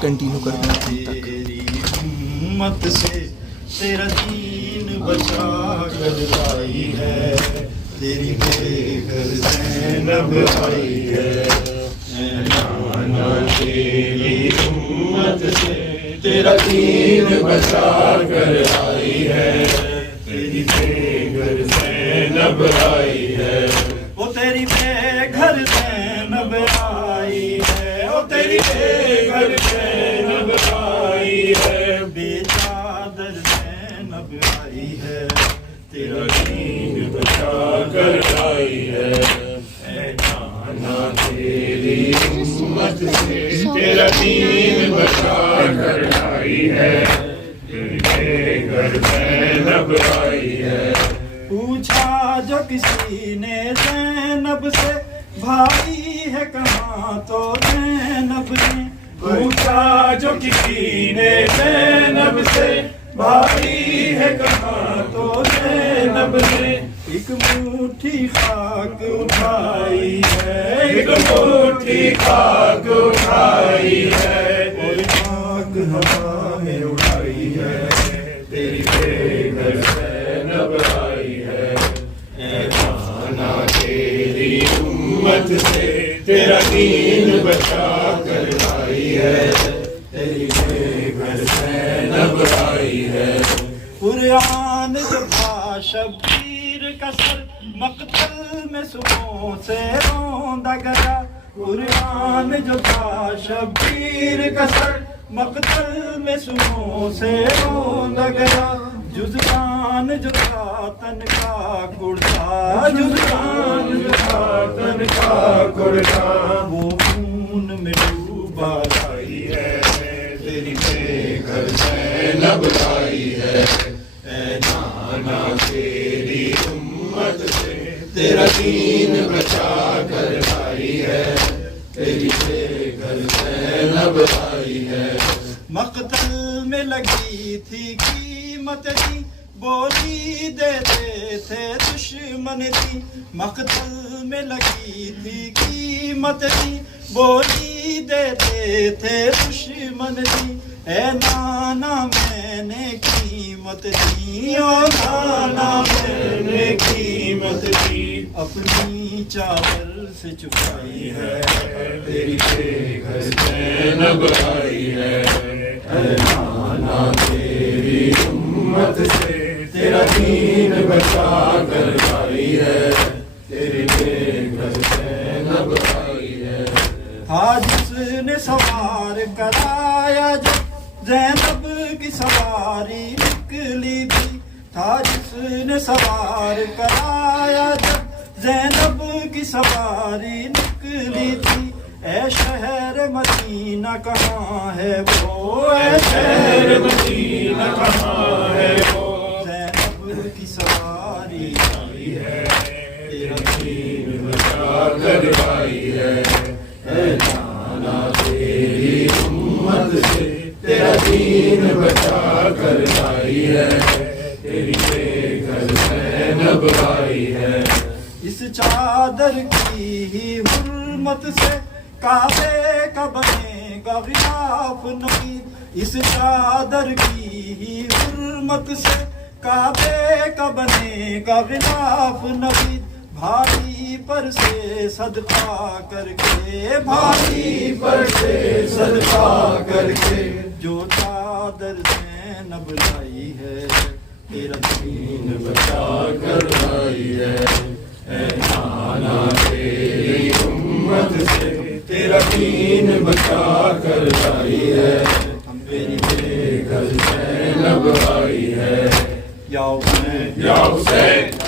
Continue کرنا تک امت سے تیرا دین بچا کر آئی ہے، تیری بے گھر زینب آئی ہے، نانا تیری امت سے تیرا دین بچا کر آئی ہے، تیری بے گھر زینب آئی ہے، وہ تیری بے گھر زینب آئی ہے، وہ تیری بے گھر زینب آئی ہے، بے چادر زینب آئی ہے، تیرا دین بچا کر آئی ہے، اے نانا تیری امت سے تیرا دین بچا کر آئی ہے، تیری بے گھر زینب آئی ہے۔ پوچھا جو کسی نے زینب سے بھائی ہے کہاں، تو زینب نے پوچھا جو کسی نے زینب سے بھائی ہے کہاں، تو زینب نے ایک مٹھی خاک اٹھائی ہے، ایک مٹھی خاک اٹھائی ہے، اور خاک ہوا میں اڑائی ہے، تیری بے گھر زینب آئی ہے، اے نانا تیری امت سے تیرا دین بچا کر آئی ہے، تیری بے گھر زینب آئی ہے۔ قرآن جو تھا شبیر کا سر مقتل میں صبحوں سے روندا گیا، قرآن جو تھا شبیر کا سر مقتل میں صبحوں سے روندا گیا، جزدان جو تھا تن کا کڑتا، جزدان جو تھا تن کا کڑتا، وہ خون میں ڈوبا لائی ہے، تیری بے گھر زینب لائی ہے، اے نانا تیری امت سے تیرا دین بچا کر آئی ہے، تیری بے گھر زینب آئی ہے۔ مقتل میں لگی تھی قیمت دی، بولی دیتے تھے دشمن دی، مقتل میں لگی تھی قیمت دی، بولی دیتے تھے دشمن دی، اے نانا میں نے قیمت دی، او نانا میں نے قیمت دی، اپنی چادر سے چھپائی ہے، تیری بے گھر زینب آئی ہے، اے نانا تیری امت سے تیرا دین بچا کر آئی ہے، تیری بے گھر زینب آئی ہے۔ تھا جس نے سوار کرایا جب زینب کی سواری نکلی تھی، تھا جس نے سوار کرایا جب زینب کی سواری نکلی تھی، اے شہر مدینہ کہاں ہے وہ، اے شہر مدینہ کہاں ہے وہ، زینب کی سواری آئی ہے، تیرا دین بچا کر آئی ہے، اے نانا تیری امت سے تیرا دین بچا کر آئی ہے، تیری بے گھر زینب آئی ہے۔ اس چادر کی ہی حرمت سے کعبے کا بنے گا غلاف نوید، اس چادر کی ہی حرمت سے کعبے کا بنے گا غلاف نوید، بھائی پر سے صدقہ کر کے، بھائی پر سے صدقہ کر کے، جو چادر زینب لائی ہے، تیرا دین بچا کر آئی ہے، اے نانا تیری امت سے تیرا دین بچا کر آئی ہے، تیری بے گھر زینب آئی ہے، یا حسین یا حسین